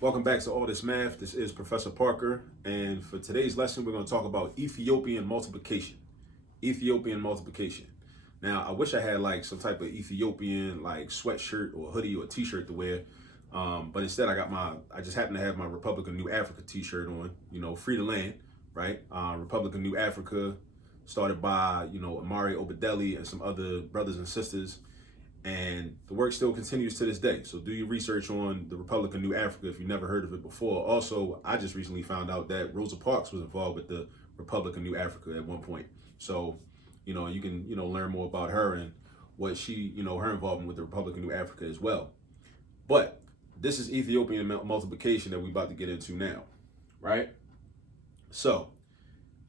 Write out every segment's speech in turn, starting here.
Welcome back to All This Math. This is Professor Parker, and for today's lesson, we're going to talk about Ethiopian multiplication. Ethiopian multiplication. Now, I wish I had like some type of Ethiopian like sweatshirt or hoodie or t-shirt to wear, but instead I just happen to have my Republic of New Africa t-shirt on. You know, free the land, right? Republic of New Africa, started by Amari Obadeli and some other brothers and sisters. And the work still continues to this day. So do your research on the Republic of New Africa if you've never heard of it before. Also, I just recently found out that Rosa Parks was involved with the Republic of New Africa at one point. So, you can, learn more about her and what she, her involvement with the Republic of New Africa as well. But this is Ethiopian multiplication that we're about to get into now, right? So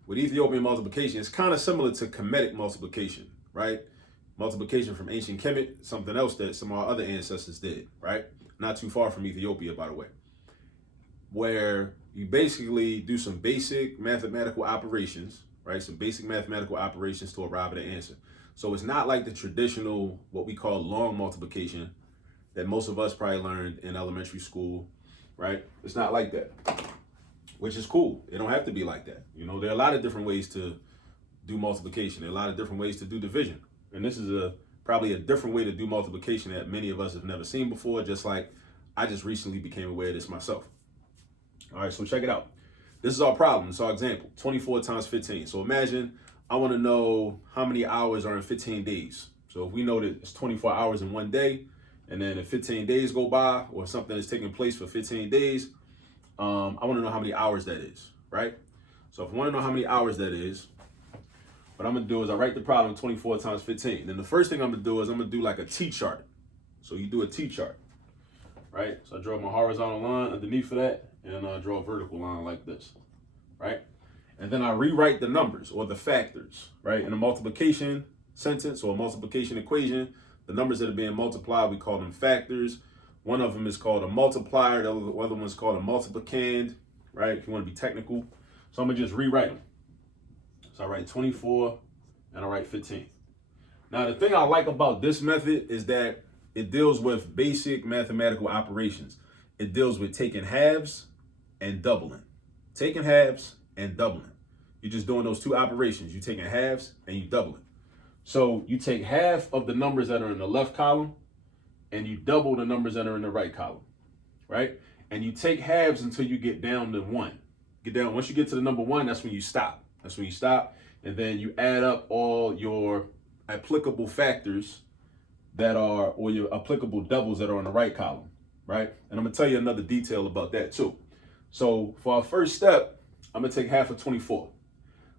with Ethiopian multiplication, it's kind of similar to Kemetic multiplication, right? Multiplication from ancient Kemet, something else that some of our other ancestors did, right? Not too far from Ethiopia, by the way, where you basically do some basic mathematical operations, right? Some basic mathematical operations to arrive at an answer. So it's not like the traditional, what we call long multiplication that most of us probably learned in elementary school, right? It's not like that, which is cool. It don't have to be like that. There are a lot of different ways to do multiplication. There are a lot of different ways to do division. And this is probably a different way to do multiplication that many of us have never seen before, just like I just recently became aware of this myself. All right, so check it out. This is our problem. It's our example, 24 times 15. So imagine I want to know how many hours are in 15 days. So if we know that it's 24 hours in one day, and then if 15 days go by or something is taking place for 15 days, I want to know how many hours that is, right? So if I want to know how many hours that is, what I'm going to do is I write the problem 24 times 15. Then the first thing I'm going to do is I'm going to do like a T-chart. So you do a T-chart, right? So I draw my horizontal line underneath for that, and I draw a vertical line like this, right? And then I rewrite the numbers or the factors, right? In a multiplication sentence or a multiplication equation, the numbers that are being multiplied, we call them factors. One of them is called a multiplier. The other one is called a multiplicand, right? If you want to be technical. So I'm going to just rewrite them. So I write 24 and I write 15. Now, the thing I like about this method is that it deals with basic mathematical operations. It deals with taking halves and doubling. Taking halves and doubling. You're just doing those two operations. You're taking halves and you doubling. So you take half of the numbers that are in the left column and you double the numbers that are in the right column, right? And you take halves until you get down to one. Once you get to the number one, that's when you stop. That's when you stop, and then you add up all your applicable factors that are, or your applicable doubles that are on the right column, right? And I'm gonna tell you another detail about that too. So for our first step, I'm gonna take half of 24.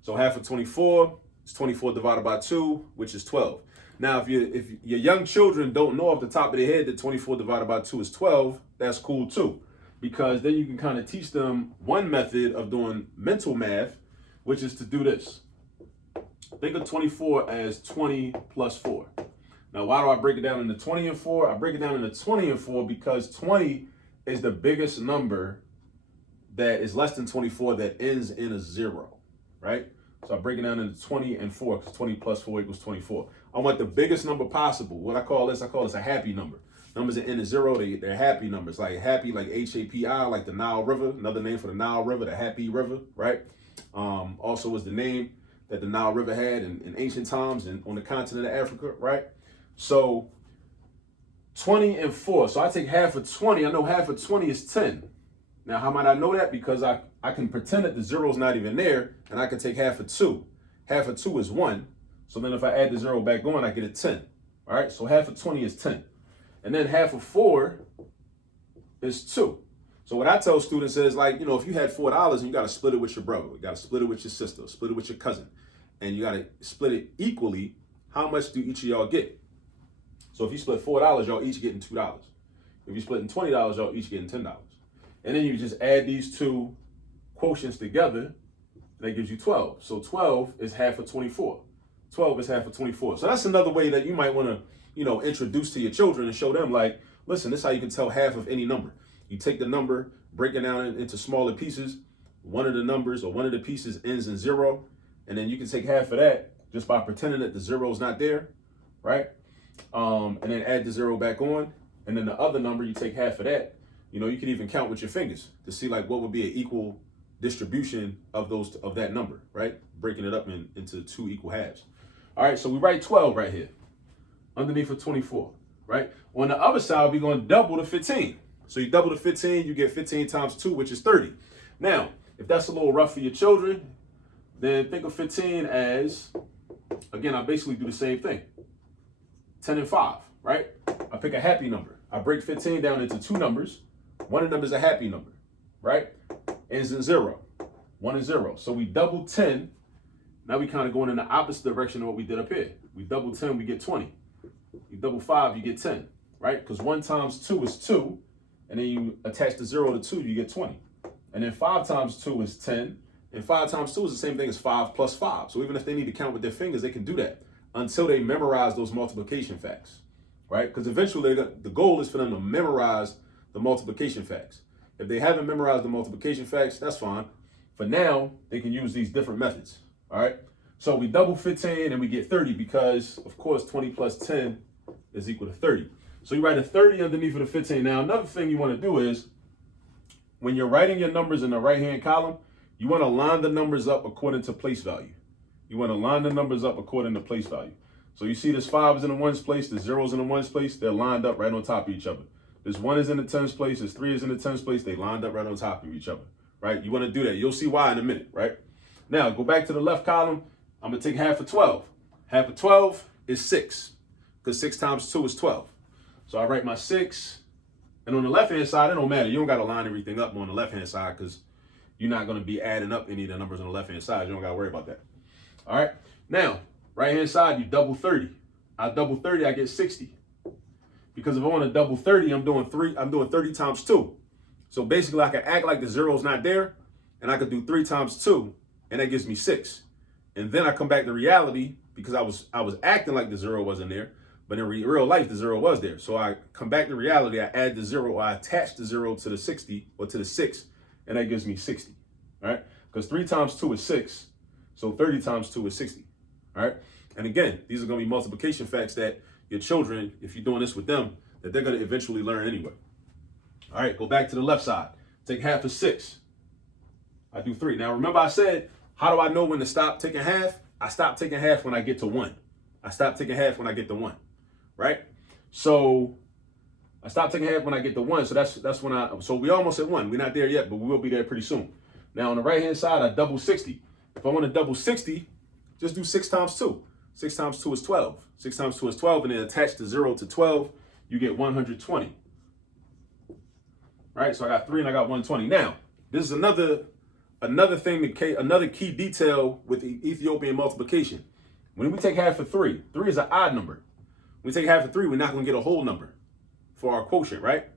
So half of 24 is 24 divided by 2, which is 12. Now, if your young children don't know off the top of their head that 24 divided by 2 is 12, that's cool too, because then you can kind of teach them one method of doing mental math, which is to do this. Think of 24 as 20 plus 4. Now, why do I break it down into 20 and 4? I break it down into 20 and 4 because 20 is the biggest number that is less than 24 that ends in a 0, right? So I break it down into 20 and 4 because 20 plus 4 equals 24. I want the biggest number possible. What I call this a happy number. Numbers that end in 0, they're happy numbers. Like happy, like H-A-P-I, like the Nile River, another name for the Nile River, the Happy River, right? Also was the name that the Nile River had in ancient times and on the continent of Africa, right? So 20 and 4. So I take half of 20. I know half of 20 is 10. Now, how might I know that? Because I can pretend that the 0 is not even there, and I can take half of 2. Half of 2 is 1. So then if I add the 0 back on, I get a 10. All right, so half of 20 is 10. And then half of 4 is 2. So what I tell students is, like, if you had $4 and you got to split it with your brother, you got to split it with your sister, split it with your cousin, and you got to split it equally, how much do each of y'all get? So if you split $4, y'all each getting $2. If you splitting $20, y'all each getting $10. And then you just add these two quotients together, and that gives you 12. So 12 is half of 24. 12 is half of 24. So that's another way that you might want to, introduce to your children and show them, like, listen, this is how you can tell half of any number. You take the number, break it down into smaller pieces. One of the numbers or one of the pieces ends in 0. And then you can take half of that just by pretending that the 0 is not there, right? And then add the 0 back on. And then the other number, you take half of that You know, you can even count with your fingers to see like what would be an equal distribution of that number, right? Breaking it up into two equal halves. All right, so we write 12 right here underneath of 24, right? On the other side, we're going to double the 15. So you double the 15, you get 15 times 2, which is 30. Now, if that's a little rough for your children, then think of 15 as, again, I basically do the same thing. 10 and 5, right? I pick a happy number. I break 15 down into two numbers. One of them is a happy number, right? Ends in 0. 1 and 0. So we double 10. Now we kind of going in the opposite direction of what we did up here. We double 10, we get 20. You double 5, you get 10, right? Because 1 times 2 is 2. And then you attach the 0 to 2, you get 20. And then 5 times 2 is 10. And 5 times 2 is the same thing as 5 plus 5. So even if they need to count with their fingers, they can do that until they memorize those multiplication facts, right? Because eventually the goal is for them to memorize the multiplication facts. If they haven't memorized the multiplication facts, that's fine. For now, they can use these different methods, all right? So we double 15 and we get 30 because, of course, 20 plus 10 is equal to 30. So you write a 30 underneath of the 15. Now, another thing you want to do is when you're writing your numbers in the right-hand column, you want to line the numbers up according to place value. You want to line the numbers up according to place value. So you see this 5 is in the ones place, the 0 is in the ones place, they're lined up right on top of each other. This 1 is in the tens place, this 3 is in the tens place, they lined up right on top of each other, right? You want to do that. You'll see why in a minute, right? Now, go back to the left column. I'm going to take half of 12. Half of 12 is 6, because 6 times 2 is 12. So I write my 6, and on the left-hand side, it don't matter. You don't got to line everything up on the left-hand side, because you're not going to be adding up any of the numbers on the left-hand side. You don't got to worry about that. All right? Now, right-hand side, you double 30. I double 30, I get 60. Because if I want to double 30, I'm doing 30 times 2. So basically, I can act like the 0 is not there, and I could do 3 times 2, and that gives me 6. And then I come back to reality because I was acting like the 0 wasn't there, but in real life, the 0 was there. So I come back to reality, I add the 0, or I attach the 0 to the 60, or to the 6, and that gives me 60, all right? Because 3 times 2 is 6, so 30 times 2 is 60, all right? And again, these are going to be multiplication facts that your children, if you're doing this with them, that they're going to eventually learn anyway. All right, go back to the left side. Take half of 6. I do 3. Now, remember I said, how do I know when to stop taking half? I stop taking half when I get to 1. I stop taking half when I get to 1, right? So I stop taking half when I get to 1. So that's when so we almost at 1. We're not there yet, but we will be there pretty soon. Now, on the right-hand side, I double 60. If I want to double 60, just do 6 times 2. 6 times 2 is 12. 6 times 2 is 12, and then attach the 0 to 12, you get 120. Right? So I got 3 and I got 120. Now, this is another thing, another key detail with the Ethiopian multiplication. When we take half of 3, 3 is an odd number. When we take half of 3, we're not going to get a whole number for our quotient, right?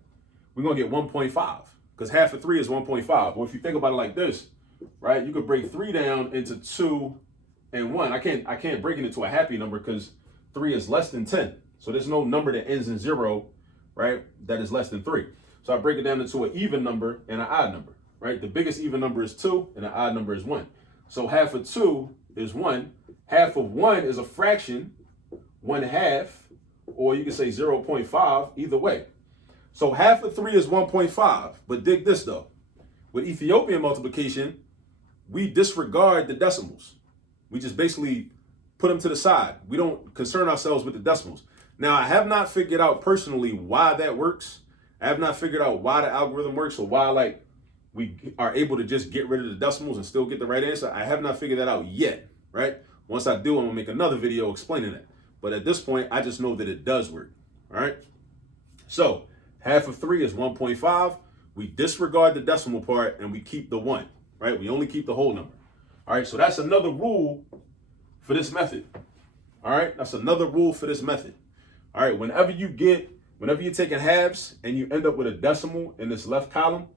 We're going to get 1.5 because half of 3 is 1.5. Well, if you think about it like this, right, you could break 3 down into 2 and 1. I can't break it into a happy number because 3 is less than 10. So there's no number that ends in 0, right, that is less than 3. So I break it down into an even number and an odd number, right? The biggest even number is 2 and the odd number is 1. So half of 2 is 1. Half of 1 is a fraction, 1/2, or you can say 0.5, either way. So half of 3 is 1.5. But dig this though. With Ethiopian multiplication, we disregard the decimals. We just basically put them to the side. We don't concern ourselves with the decimals. Now, I have not figured out personally why that works. I have not figured out why the algorithm works or why like we are able to just get rid of the decimals and still get the right answer. I have not figured that out yet, right? Once I do, I'm gonna make another video explaining it. But at this point, I just know that it does work, all right? So half of 3 is 1.5. We disregard the decimal part and we keep the 1, right? We only keep the whole number. All right, so that's another rule for this method. All right, that's another rule for this method. All right, whenever you're taking halves and you end up with a decimal in this left column,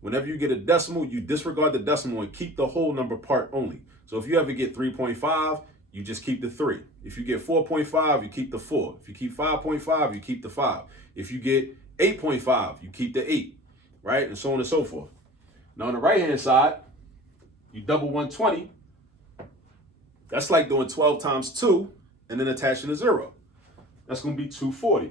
whenever you get a decimal, you disregard the decimal and keep the whole number part only. So if you ever get 3.5, you just keep the 3. If you get 4.5, you keep the 4. If you keep 5.5, you keep the 5. If you get 8.5, you keep the 8, right? And so on and so forth. Now on the right-hand side, you double 120. That's like doing 12 times 2 and then attaching a 0. That's going to be 240.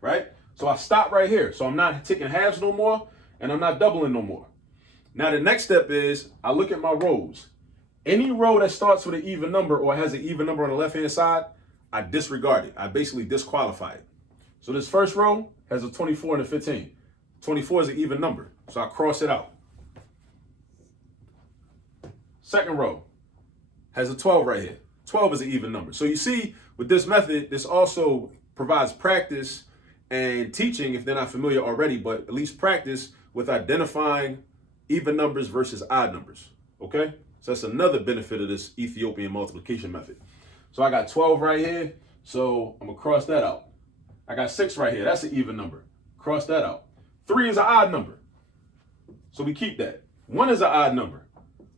Right? So I stop right here. So I'm not taking halves no more, and I'm not doubling no more. Now the next step is I look at my rows. Any row that starts with an even number or has an even number on the left-hand side, I disregard it. I basically disqualify it. So this first row has a 24 and a 15. 24 is an even number, so I cross it out. Second row has a 12 right here. 12 is an even number. So you see, with this method, this also provides practice and teaching if they're not familiar already, but at least practice with identifying even numbers versus odd numbers, okay? So that's another benefit of this Ethiopian multiplication method. So I got 12 right here, so I'm gonna cross that out. I got 6 right here, that's an even number. Cross that out. 3 is an odd number, so we keep that. 1 is an odd number,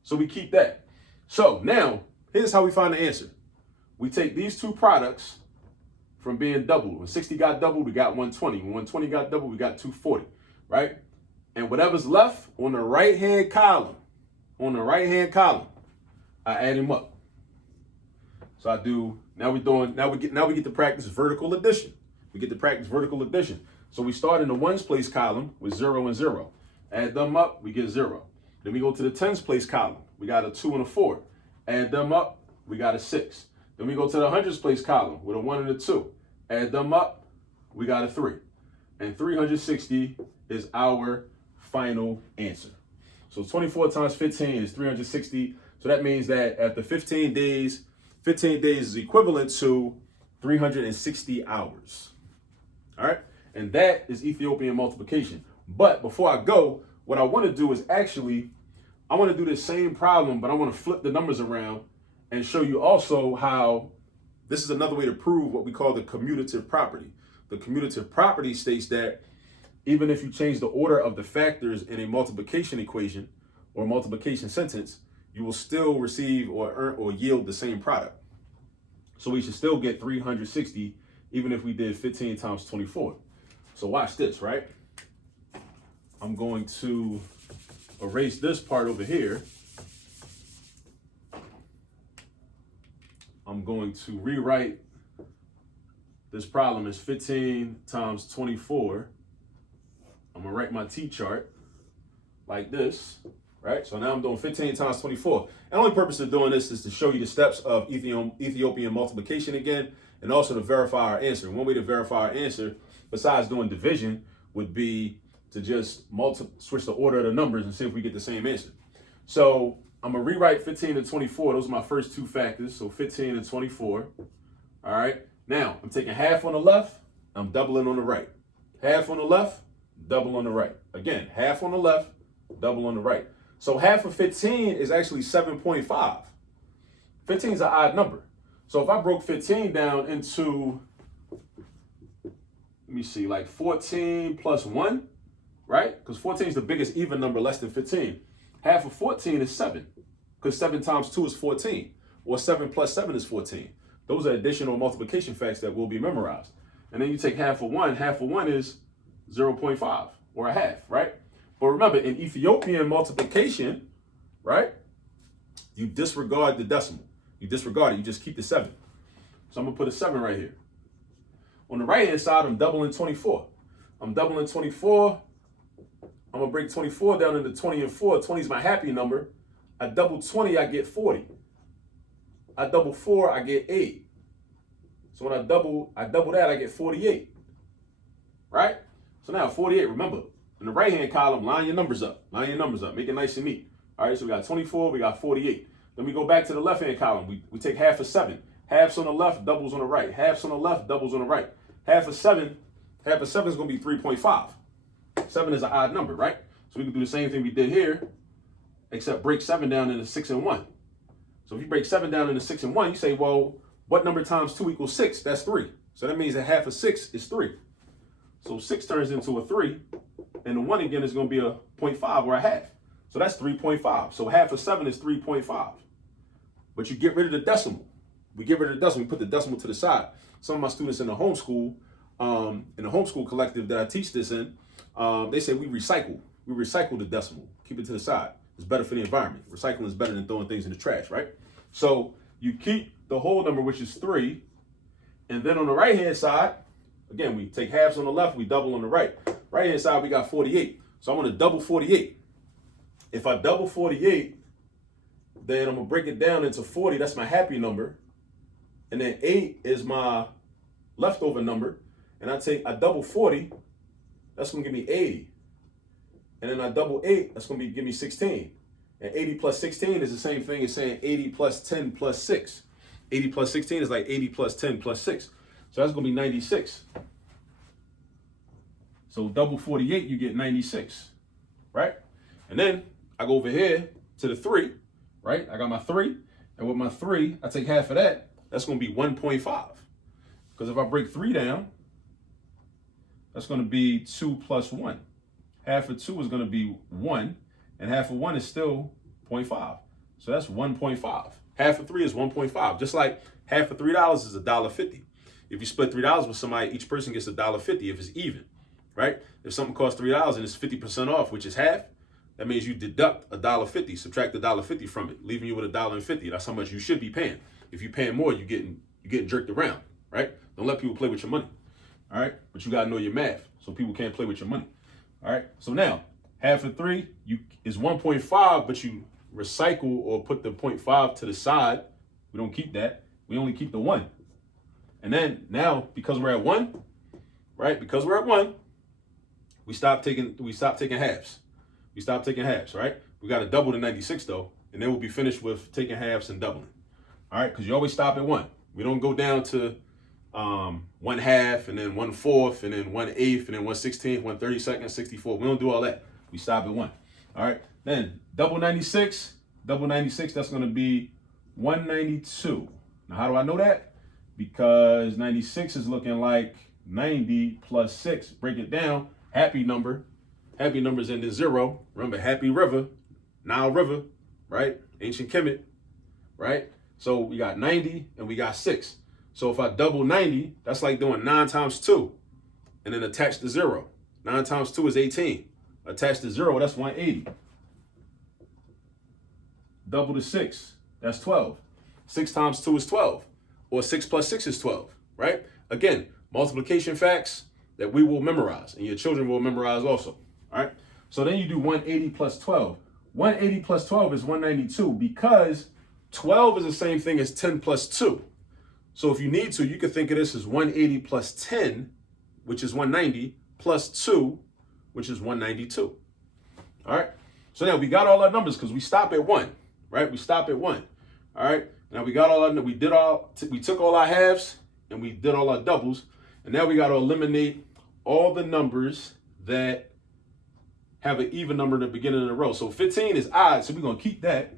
so we keep that. So now, here's how we find the answer. We take these two products from being doubled. When 60 got doubled, we got 120. When 120 got doubled, we got 240, right? And whatever's left on the right-hand column, I add them up. So I do, now we get to practice vertical addition. We get to practice vertical addition. So we start in the ones place column with 0 and 0. Add them up, we get 0. Then we go to the tens place column. We got a 2 and a 4. Add them up, we got a 6. Then we go to the hundreds place column with a 1 and a 2. Add them up, we got a 3. And 360 is our final answer. So 24 times 15 is 360. So that means that after 15 days is equivalent to 360 hours. All right. And that is Ethiopian multiplication. But before I go, what I want to do is I want to do the same problem, but I want to flip the numbers around and show you also how this is another way to prove what we call the commutative property. The commutative property states that even if you change the order of the factors in a multiplication equation or multiplication sentence, you will still receive or earn or yield the same product. So we should still get 360 even if we did 15 times 24. So watch this, right? I'm going to erase this part over here. I'm going to rewrite this problem as 15 times 24. I'm gonna write my T-chart like this, right? So now I'm doing 15 times 24. And the only purpose of doing this is to show you the steps of Ethiopian multiplication again, and also to verify our answer. One way to verify our answer, besides doing division, would be to just switch the order of the numbers and see if we get the same answer. So I'm gonna rewrite 15 and 24. Those are my first two factors. So 15 and 24. All right. Now I'm taking half on the left. I'm doubling on the right. Half on the left, double on the right. Again, half on the left, double on the right. So half of 15 is actually 7.5. 15 is an odd number. So if I broke 15 down into, let me see, like 14 plus 1, right? Because 14 is the biggest even number less than 15. Half of 14 is 7, because 7 times 2 is 14, or 7 plus 7 is 14. Those are additional multiplication facts that will be memorized. And then you take half of 1 is 0.5, or a half, right? But remember, in Ethiopian multiplication, right, you disregard the decimal. You disregard it, you just keep the 7. So I'm gonna put a 7 right here. On the right-hand side, I'm doubling 24. I'm doubling 24. I'm gonna break 24 down into 20 and 4. 20 is my happy number. I double 20, I get 40. I double 4, I get 8. So when I double that, I get 48. Right? So now 48, remember, in the right-hand column, line your numbers up. Line your numbers up. Make it nice and neat. All right, so we got 24, we got 48. Then we go back to the left-hand column. We take half of 7. Halves on the left, doubles on the right. Halves on the left, doubles on the right. Half of 7 is going to be 3.5. 7 is an odd number, right? So we can do the same thing we did here, except break 7 down into 6 and 1. So if you break 7 down into 6 and 1, you say, well, what number times 2 equals 6? That's 3. So that means that half of 6 is 3. So 6 turns into a 3, and the 1 again is going to be a 0.5 or a half. So that's 3.5. So half of 7 is 3.5. But you get rid of the decimal. We get rid of the decimal. We put the decimal to the side. Some of my students in the homeschool collective that I teach this in, they say we recycle. We recycle the decimal. Keep it to the side. It's better for the environment. Recycling is better than throwing things in the trash, right? So you keep the whole number, which is 3. And then on the right-hand side, Again, we take halves on the left, we double on the right. Right hand side, we got 48. So I'm going to double 48. If I double 48, then I'm going to break it down into 40. That's my happy number. And then 8 is my leftover number. And I double 40, that's going to give me 80. And then I double 8, that's going to give me 16. And 80 plus 16 is the same thing as saying 80 plus 10 plus 6. 80 plus 16 is like 80 plus 10 plus 6. So that's going to be 96. So double 48, you get 96, right? And then I go over here to the 3, right? I got my 3. And with my 3, I take half of that. That's going to be 1.5. Because if I break 3 down, that's going to be 2 plus 1. Half of 2 is going to be 1. And half of 1 is still 0.5. So that's 1.5. Half of 3 is 1.5. Just like half of $3 is $1.50. If you split $3 with somebody, each person gets $1.50 if it's even, right? If something costs $3 and it's 50% off, which is half, that means you deduct $1.50, subtract $1.50 from it, leaving you with $1.50. That's how much you should be paying. If you're paying more, you're getting jerked around, right? Don't let people play with your money, all right? But you gotta know your math so people can't play with your money, all right? So now, half of 3 is 1.5, but you recycle or put the 0.5 to the side. We don't keep that. We only keep the 1. And then now, because we're at 1, right? Because we're at 1, we stop taking halves. We stop taking halves, right? We got to double the 96 though, and then we'll be finished with taking halves and doubling. All right, because you always stop at 1. We don't go down to 1/2 and then 1/4 and then 1/8 and then 1/16, 1/32, 64. We don't do all that. We stop at 1. All right, then double 96, that's going to be 192. Now, how do I know that? Because 96 is looking like 90 plus 6. Break it down. Happy number. Happy numbers end in 0. Remember, Happy River, Nile River, right? Ancient Kemet, right? So we got 90 and we got 6. So if I double 90, that's like doing 9 times 2 and then attach the 0. 9 times 2 is 18. Attach the 0, that's 180. Double the 6, that's 12. 6 times 2 is 12. Or 6 plus 6 is 12, right? Again, multiplication facts that we will memorize and your children will memorize also, all right? So then you do 180 plus 12. 180 plus 12 is 192 because 12 is the same thing as 10 plus 2. So if you need to, you can think of this as 180 plus 10, which is 190, plus 2, which is 192, all right? So now we got all our numbers because we stop at 1, right? We stop at 1, all right? Now we got all our, we took all our halves and we did all our doubles. And now we got to eliminate all the numbers that have an even number in the beginning of the row. So 15 is odd, so we're going to keep that.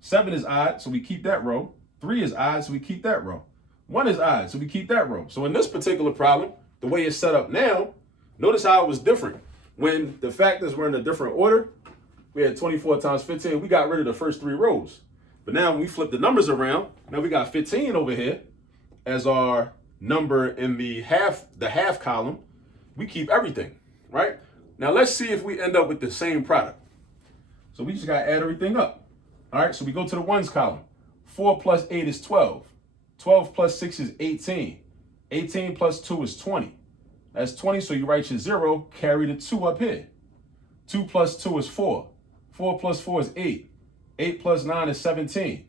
7 is odd, so we keep that row. 3 is odd, so we keep that row. 1 is odd, so we keep that row. So in this particular problem, the way it's set up now, notice how it was different. When the factors were in a different order, we had 24 times 15. We got rid of the first 3 rows. But now when we flip the numbers around, now we got 15 over here as our number in the half column. We keep everything, right? Now let's see if we end up with the same product. So we just got to add everything up. All right, so we go to the ones column. 4 plus 8 is 12. 12 plus 6 is 18. 18 plus 2 is 20. That's 20, so you write your 0, carry the 2 up here. 2 plus 2 is 4. 4 plus 4 is 8. 8 plus 9 is 17.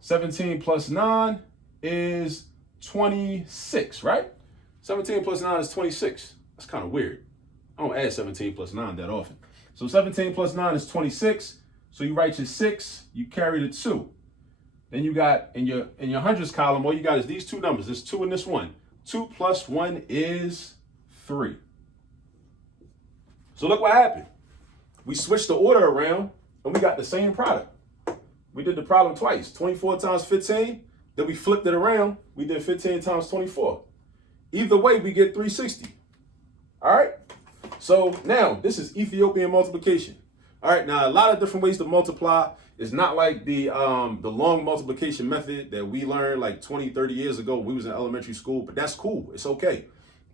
17 plus 9 is 26, right? 17 plus 9 is 26. That's kind of weird. I don't add 17 plus 9 that often. So 17 plus 9 is 26. So you write your 6, you carry the 2. Then you got in your hundreds column, all you got is these 2 numbers. There's 2 and this 1. 2 plus 1 is 3. So look what happened. We switched the order around and we got the same product. We did the problem twice, 24 times 15, then we flipped it around, we did 15 times 24. Either way, we get 360, all right? So now, this is Ethiopian multiplication. All right, now a lot of different ways to multiply. It's not like the long multiplication method that we learned like 20, 30 years ago when we was in elementary school, but that's cool, it's okay.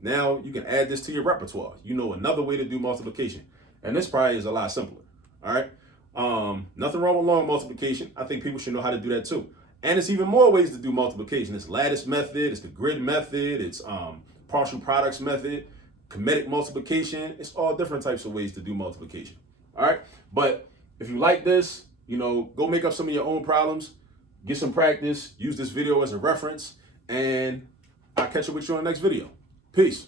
Now you can add this to your repertoire. You know another way to do multiplication, and this probably is a lot simpler, all right? Nothing wrong with long multiplication. I think people should know how to do that too. And it's even more ways to do multiplication. It's lattice method, it's the grid method, it's partial products method, commutative multiplication. It's all different types of ways to do multiplication. All right. But if you like this, go make up some of your own problems, get some practice, use this video as a reference, and I'll catch up with you on the next video. Peace.